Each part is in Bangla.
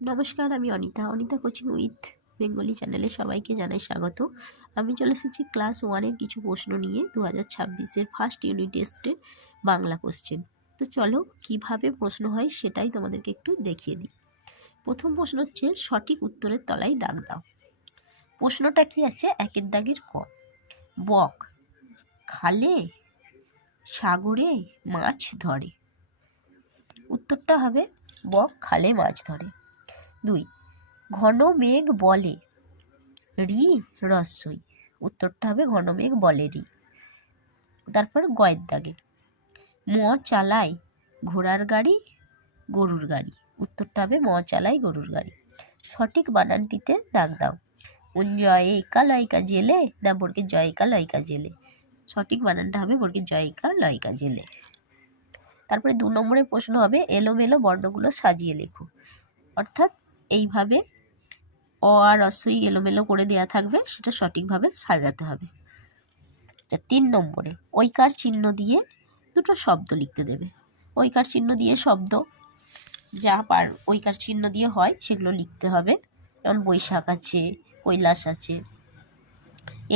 নমস্কার, আমি অনিতা কোচিং উইথ বেঙ্গলি চ্যানেলে সবাইকে জানাই স্বাগত। আমি চলে এসেছি ক্লাস 1-এর কিছু প্রশ্ন নিয়ে 2026-এর ফার্স্ট ইউনিট টেস্টের বাংলা কোশ্চেন। তো চলো কিভাবে প্রশ্ন হয় সেটাই তোমাদেরকে একটু দেখিয়ে দিই। প্রথম প্রশ্ন হচ্ছে সঠিক উত্তরের তলায় দাগ দাও। প্রশ্নটা কি আছে? 1-এর দাগের ক। বক খালে সাগরে মাছ ধরে। উত্তরটা হবে বক খালে মাছ ধরে। 2, ঘন মেঘ বলে রি রস্যই। উত্তরটা হবে ঘন মেঘ বলে রি। তারপর গয়ের দাগে ম চালায় ঘোড়ার গাড়ি গরুর গাড়ি। উত্তরটা হবে ম চালায় গরুর গাড়ি। সঠিক বানানটিতে দাগ দাও। জয়িকা লয়িকা জেলে না বর্গের জয়িকা লয়িকা জেলে। সঠিক বানানটা হবে বর্গের জয়িকা লয়িকা জেলে। তারপরে 2 নম্বরের প্রশ্ন হবে এলোমেলো বর্ণগুলো সাজিয়ে লেখো। অর্থাৎ এইভাবে অ আর রস্যই এলোমেলো করে দেওয়া থাকবে, সেটা সঠিকভাবে সাজাতে হবে। 3 নম্বরে ঐকার চিহ্ন দিয়ে দুটো শব্দ লিখতে দেবে। ঐকার চিহ্ন দিয়ে শব্দ যা ঐকার চিহ্ন দিয়ে হয় সেগুলো লিখতে হবে। যেমন বৈশাখ আছে, কৈলাস আছে।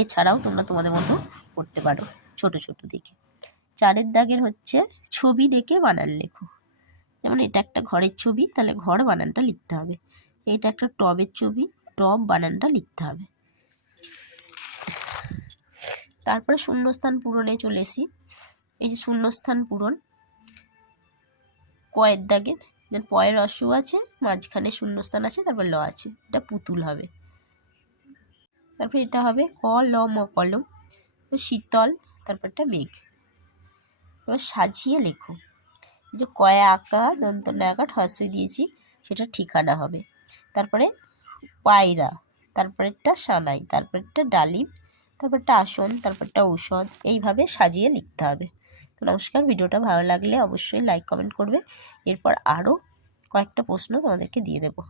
এছাড়াও তোমরা তোমাদের মতো করতে পারো ছোট ছোট দেখে। 4-এর দাগের হচ্ছে ছবি দেখে বানান লেখো। যেমন এটা একটা ঘরের ছবি, তাহলে ঘর বানানটা লিখতে হবে। এটা একটা টবের ছবি, টব বানানটা লিখতে হবে। তারপরে শূন্যস্থান পূরণে চলে এসি। এই যে শূন্যস্থান পূরণ কয়ের দাগের, পয়ের রস্য আছে, মাঝখানে শূন্যস্থান আছে, তারপর ল আছে, এটা পুতুল হবে। তারপর এটা হবে ক ল ম কলম, শীতল, তারপরটা মেঘ। এবার সাজিয়ে লেখো। এই যে কয়ে আঁকা দন্ত আঁকা হ্রস্ব দিয়েছি, সেটা ঠিকানা হবে। তারপরে পায়রা, তারপরেরটা সানাই, তারপরেরটা ডালিম, তারপরটা আসন, তারপরটা ঔষধ। এইভাবে সাজিয়ে লিখতে হবে। তো নমস্কার, ভিডিওটা ভালো লাগলে অবশ্যই লাইক কমেন্ট করবে। এরপর আরও কয়েকটা প্রশ্ন তোমাদেরকে দিয়ে দেবো।